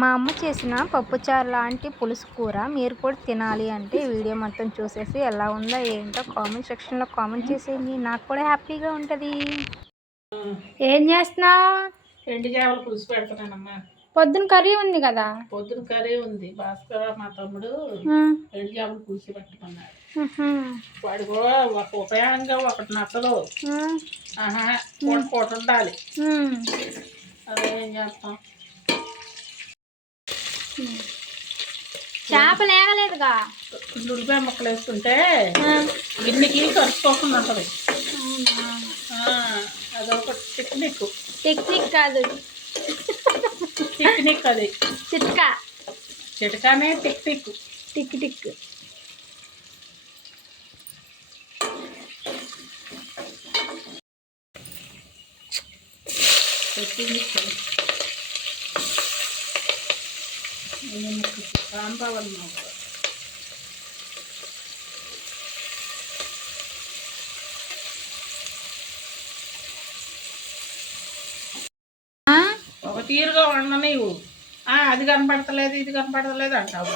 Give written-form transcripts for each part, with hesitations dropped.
మా అమ్మ చేసిన పప్పుచారు లాంటి పులుసు కూర మీరు కూడా తినాలి అంటే వీడియో మొత్తం చూసేసి ఎలా ఉందో ఏంటో కామెంట్ సెక్షన్లో కామెంట్ చేసేయండి. నాకు కూడా హ్యాపీగా ఉంటుంది. ఏం చేస్తున్నావు? ఎండు చేపల పులుసు పెడతానమ్మా. పొద్దున కర్రీ ఉంది కదా. పొద్దున కర్రీ ఉంది. భాస్కర్ మా తమ్ముడు ఎండు చేపల పులుసు పెట్టుకున్నాడు. వాడు కూడా ఒక ఉపయోగంగా ఒకటి నచ్చదు. కోట ఉండాలి. అదేం చేస్తాం. చేపలు వేగలేదుగా. ఉల్లిపాయ ముక్కలు వేసుకుంటే గిన్నెకి కలుసుకోకుండా ఉంటుంది. అదొక టెక్నిక్. టెక్నిక్ కాదు, టెక్నిక్. అది చిట్కా. చిట్కానే టెక్నిక్. టిక్ రాంబావన్ ఒక తీరుగా వండనివ్వు. అది కనపడతలేదు ఇది కనపడతలేదు అంటావు.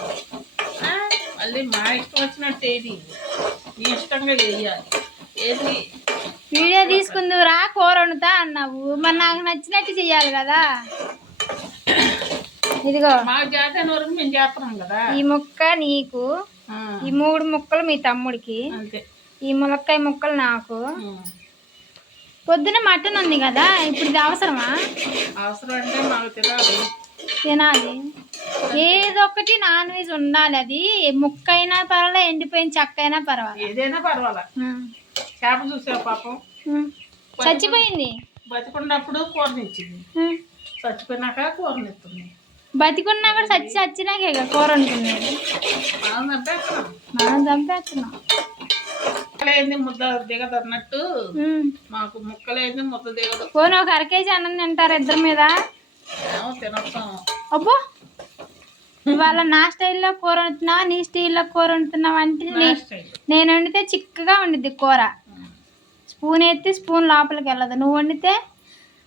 మళ్ళీ మా ఇష్టం వచ్చినట్టు ఏది నీ ఇష్టంగా చేయాలి. ఏది వీడియో తీసుకుందురా కూర వండుతా అన్నావు, మరి నాకు నచ్చినట్టు చెయ్యాలి కదా. ఇదిగో మాకు చేతన వరకు మేము చేస్తున్నాం కదా. ఈ ముక్క నీకు, ఈ 3 ముక్కలు మీ తమ్ముడికి, ఈ ములక్కాయ ముక్కలు నాకు. పొద్దున మటన్ ఉంది కదా, ఇప్పుడు ఇది అవసరమా? అవసరం అంటే మాకు తినాలి. ఏదో ఒకటి నాన్ వెజ్ ఉండాలి. అది ముక్క అయినా పర్వాలే, ఎండిపోయిన చెక్క అయినా పర్వాలేదు, ఏదైనా పర్వాలే. చేప చూసావు పాపం చచ్చిపోయింది. బతికున్నప్పుడు కూరనిచ్చింది, చచ్చిపోయినాక కూరనిస్తుంది. బతికున్నా కూడా చచ్చినాకే కూర వండుకునేది. మనం చంపేస్తున్నాం. ముక్కలేంది ముద్ద దిగదు అన్నట్టు మాకు ముక్కలేంది ముద్ద దిగదు. పోనీ ఒక 1/2 కేజీ అన్నం తింటారు ఇద్దరి మీద. తినొస్తాం. అబ్బో, ఇవాళ నా స్టైల్లో కూర వండుతున్నావా నీ స్టైల్లో కూర వండుతున్నావా అంటే నేను వండితే చిక్కగా వండిద్ది కూర. స్పూన్ ఎత్తి స్పూన్ లోపలికి వెళ్ళదు. నువ్వు వండితే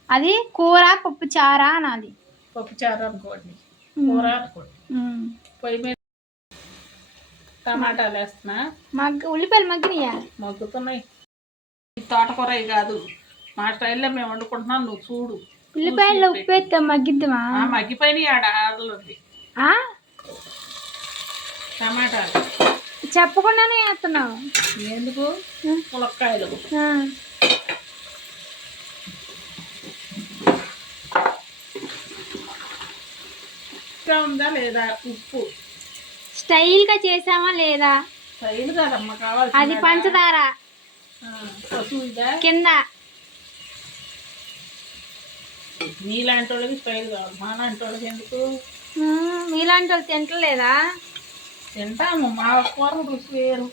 అది కూర పప్పు చారా అనాలి. పప్పు చారు అనుకోండి, కూర అనుకోండి. పొయ్యి మీద టమాటాలు వేస్తున్నా. ఉల్లిపాయలు మగ్గినాయా? మగ్గుతున్నాయి. తోటకూర కాదు, మా స్టైల్లో మేము వండుకుంటున్నాం. నువ్వు చూడు. ఉల్లిపాయలు ఉప్పు వేస్తే మగ్గిద్దామా? మగ్గిపోయినాయి. ఆడలుంది. టమాటాలు చెప్పకుండానే వేస్తున్నావు ఎందుకు? ములక్కాయలు ఉందా లేదా? ఉప్పు స్టైల్ గా చేసామా లేదా? స్టైల్ కాదమ్మా, కావాలి. అది పంచదార కింద. నీలాంటి వాళ్ళకి స్టైల్ కావాలి, మా లాంటి వాళ్ళకి ఎందుకు? మీలాంటి వాళ్ళు తింటలేదా? తింటాము. మా కూర రుచి వేరు,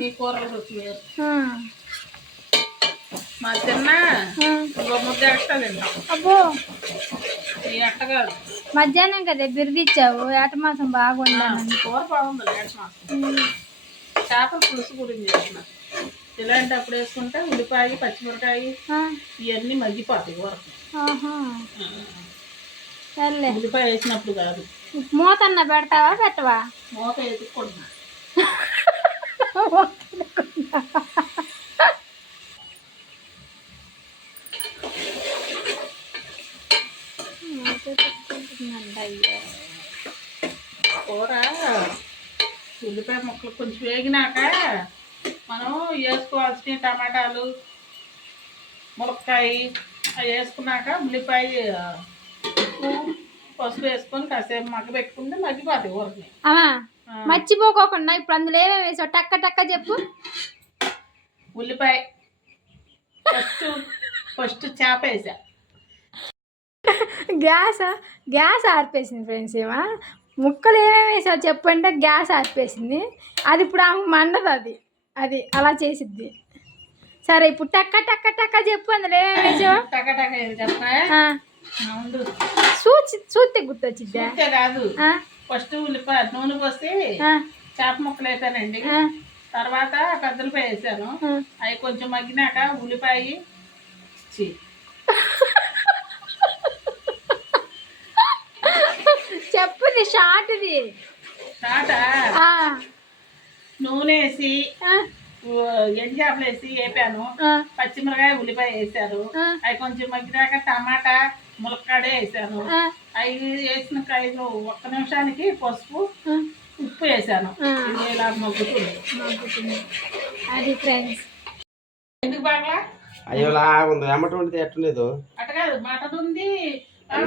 మీ కూరల రుచి వేరు. మా తిన్నా ఇంకో ముద్ద ఎక్స్ట్రా తింటాం. అబ్బో, ఈ అట్ట కాదు. మధ్యాహ్నం కదా బిరిదిచ్చావు. ఏట మాసం బాగుండాలని. కూర బాగుంది. ఏట మాసం చేపల పులుసు గురించి చేసిన. ఇలాంటి అప్పుడు వేసుకుంటే ఉల్లిపాయ పచ్చిమిరకాయ ఇవన్నీ మగ్గిపోతాయి వరకు. సర్లే, ఉల్లిపాయ వేసినప్పుడు కాదు. మూత అన్న పెడతావా పెట్టవా? మూత ఎత్తుకుంటున్నా. కూర ఉల్లిపాయ ముక్కలు కొంచెం వేగినాక మనం వేసుకోవాల్సిన టమాటాలు ములక్కాయ అవి వేసుకున్నాక ఉల్లిపాయ ఉప్పు పసుపు వేసుకొని కాసేపు మగ్గ పెట్టుకుంటే మగ్గిపోతాయి ఊరికి. మర్చిపోకోకుండా ఇప్పుడు అందులో ఏమేమి వేసావు? టక్క టక్క చెప్పు. ఉల్లిపాయ ఫస్ట్ చేప వేసా. గ్యాస్ ఆర్పేసింది ఫ్రెండ్స్. ఏమా ముక్కలు ఏమేమి వేసావు చెప్పు అంటే గ్యాస్ ఆర్పేసింది. అది ఇప్పుడు ఆమె మండదు. అది అలా చేసిద్ది. సరే, ఇప్పుడు టక్క టక్క టక్క చెప్పు. అందులో ఏమేమి వేసావు? టక్క టక్క చూస్తే గుర్తొచ్చిద్దా? కాదు, ఫస్ట్ ఉల్లిపాయ నూనె పోసి చేప ముక్కలు వేసానండి. తర్వాత పెద్దలపాయ వేసాను. అవి కొంచెం మగ్గినాక ఉల్లిపాయ చిన్నది షార్ట్ది. షాటా నూనె వేసి ఎండు చేపలు వేసి వేపాను, పచ్చిమిరకాయ ఉల్లిపాయ వేసారు, అవి కొంచెం మగ్గినాక టమాటా ములక్కాడే వేసాను, అవి వేసిన కాయలు 1 నిమిషానికి పసుపు ఉప్పు వేసాను. ఇది ఇలా మగ్గుతుంది. అది ఫ్రెండ్స్ ఎందుకు బాగా అయ్యో లాగుంది అమ్మటం వండితే ఎట్టలేదు అట్ట కాదు, మటన్ ఉంది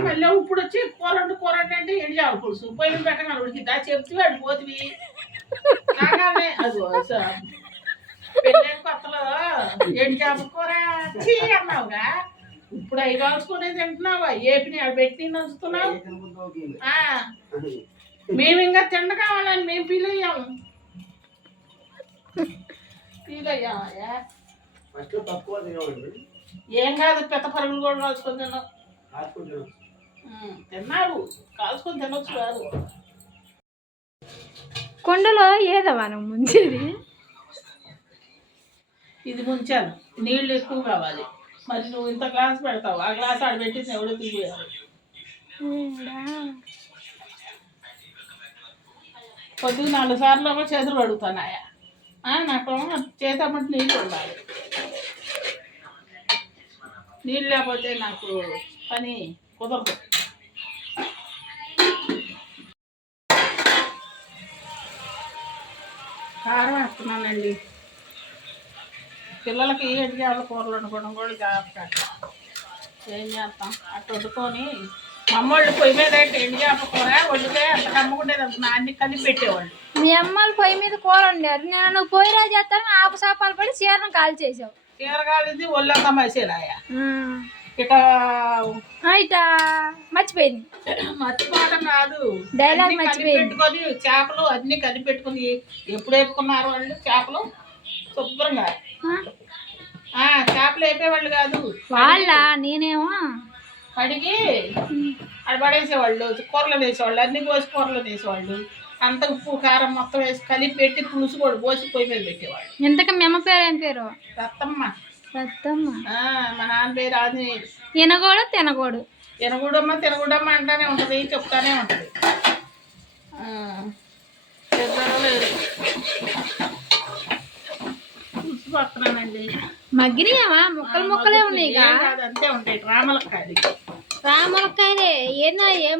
మళ్ళీ ఇప్పుడు వచ్చి కూర అంటే ఎండు చేపల పులుసు పొయ్యి పెట్టగానే ఉడికిద్దా చెప్తే అడి పోతివి నాగానే అది పెళ్ళైన కొత్తలో ఎండు చేపల కూర చీ అన్నావుగా, ఇప్పుడు అవి కాల్చుకునే తింటున్నావా, ఏపిని అవి పెట్టి నంచుతున్నావు. మేము ఇంకా తిండ కావాలని మేము ఫీల్ అయ్యాము. ఏం కాదు, పెద్ద పరుగులు కూడా కాల్చుకొని తిన్నావు, కాల్చుకొని తినొచ్చు కాదు. కొండలో ఏదవా నువ్వు ముంచేది? ఇది ముంచాను, నీళ్ళు ఎక్కువ కావాలి, మరి నువ్వు ఇంత గ్లాస్ పెడతావు, ఆ గ్లాస్ ఆడ పెట్టింది ఎవడో తీయాలి. కొద్దిగా 4 సార్లు చేతులు కడుగుతానాయా, నాకు చేతమ్మటి నీళ్ళు ఉండాలి. నీళ్ళు లేకపోతే నాకు పని కుదరదు. కారం వేస్తున్నానండి. పిల్లలకి ఎండు చేపల కూరలు వండుకోవడం కూడా జాగ్రత్త. ఏం చేస్తాం, అట్లా వండుకొని మా అమ్మోళ్ళు పొయ్యి మీద ఎండు చేపల కూర వండితే అంత కమ్ముకుండేది అనుకున్నా, అన్ని కలిపి పెట్టేవాళ్ళు. మీ అమ్మలు పొయ్యి మీద కూర వండారు, నేను నువ్వు పొయ్యిలో చేస్తాను ఆపు చేపలు పడి చీరను కాల్ చేసావు. చీర కాలింది ఒళ్ళంతా మసేలాయా, ఇక ఇట మర్చిపోయింది. మర్చిపోవడం కాదు, డైలాగ్ మర్చిపోయింది. పెట్టుకొని చేపలు అన్ని కలిపి పెట్టుకుని ఎప్పుడు వేపుకున్నారు వాళ్ళు చేపలు శుభ్రంగా. చేపలు వేపేవాళ్ళు కాదు వాళ్ళ, నేనేమో కడిగి అది పడేసేవాళ్ళు, కూరలో వేసేవాళ్ళు, అన్ని కోసి కూరలో వేసేవాళ్ళు, అంత ఉప్పు కారం మొత్తం వేసి కలిపి పెట్టి పులుసు కూడా పోసి పొయ్యి మీద పెట్టేవాళ్ళు. ఇంతక మీ అమ్మ పేరు ఏం పేరు? రత్తమ్మ. రత్తమ్మ. మా నాన్న పేరు ఆంజనేయుడు. తినగోడు తినగోడు తినగూడమ్మ అంటానే ఉంటుంది, చెప్తానే ఉంటుంది. పులుసు పడుతున్నానండి. మగ్గినాయమా? ముక్కలే ఉన్నాయి, అంతే ఉంటాయి. రామలక్కాయలు రామలక్కాయలే. ఏనా ఏ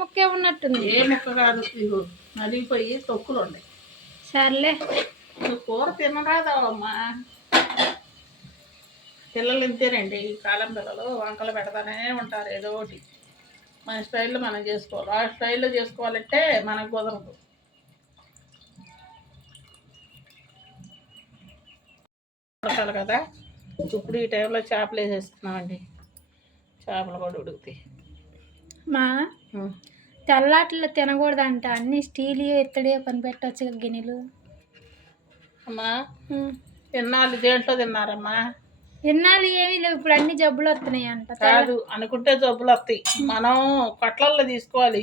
ముక్కే ఉన్నట్టుంది. ఏ ముక్క కాదు, ఇగో నలిగిపోయి తొక్కులు ఉన్నాయి. సర్లే, నువ్వు కూర తినరాదమ్మా. పిల్లలు ఇంతేనండి, ఈ కాలం పిల్లలు వంకలు పెడతానే ఉంటారు ఏదో ఒకటి. మన స్టైల్లో మనం చేసుకోవాలి, ఆ స్టైల్లో చేసుకోవాలంటే మనకు కుదరదు. పడతారు కదా, ఇప్పుడు ఈ టైంలో చేపలు వేసేస్తున్నామండి. చేపలు కూడా ఉడుకుతాయి. మా తెల్లాట్లో తినకూడదంట, అన్ని స్టీల్ ఎత్తడి పని పెట్టచ్చు గిన్నెలు. అమ్మా తిన్నాళ్ళు దేంట్లో తిన్నారమ్మా? తిన్నాళ్ళు ఏమీ లేవు, ఇప్పుడు అన్ని జబ్బులు వస్తున్నాయి అంట. కాదు అనుకుంటే జబ్బులు వస్తాయి. మనం కొట్లల్లో తీసుకోవాలి.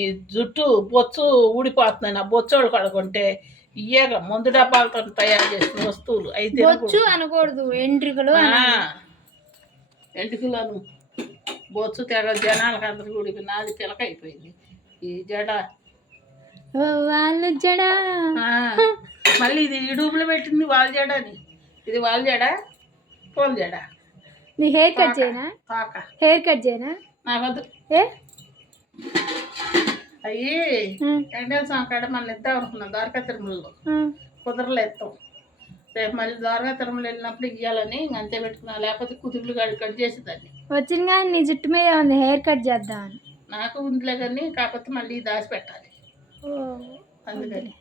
ఈ జుట్టు బొచ్చు ఊడిపోతున్నాయి, ఆ బొచ్చోళ్ళు కడుకుంటే ఇయ్యగా మందు డబ్బాలతో తయారు చేసిన వస్తువులు అయితే బొచ్చు అనకూడదు, ఎంట్రికలు. ఎంట్రికలను బొచ్చు తెగ జనాలకు అందరికి ఊడిపోయి నాది పిలక అయిపోయింది. ఈ జడ వాళ్ళ జడ, మళ్ళీ ఇది ఇడుపులు పెట్టింది వాళ్ళ జడ అని. ఇది వాళ్ళ జడ, పోల్ జడ. నీ హెయిర్ కట్ చేయనా? హెయిర్ కట్ చేయనా? నాకొద్దు. ఏ అయ్యి ఎండల సంకాడ మళ్ళీ ఇద్దాం అనుకున్నాం ద్వారకా తిరుమలలో, కుదరలేస్తాం. రేపు మళ్ళీ ద్వారకా తిరుమల వెళ్ళినప్పుడు ఇవ్వాలని అంతే పెట్టుకున్నా, లేకపోతే కుదురులు కట్ చేసేదాన్ని. వచ్చింది కానీ నీ జుట్టు మీద ఉంది, హెయిర్ కట్ చేద్దామని. నాకు ఉందిలే కానీ, కాకపోతే మళ్ళీ దాచి పెట్టాలి అందుకని.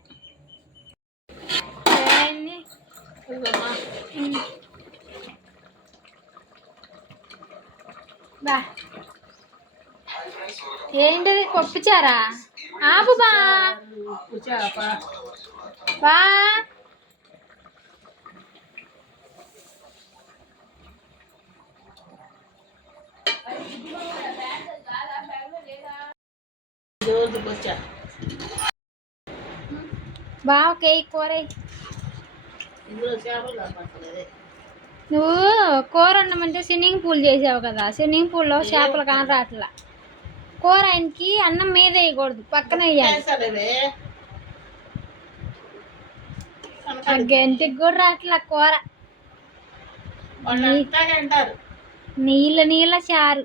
బా ఏంటది, పప్పుచారా? ఆపు బా బా. బావకే కూర నువ్వు కూర వండమంటే స్విమ్మింగ్ పూల్ చేసావు కదా, స్విమ్మింగ్ పూల్లో చేపలు కాని రాట్లా. కూర ఆయనకి అన్నం మీద వేయకూడదు, పక్కన వేయాలి. సరేవే ఆ గంటికి కూడా రాట్లా కూర. వాళ్ళంతా అంటారు నీళ్ళ చారు.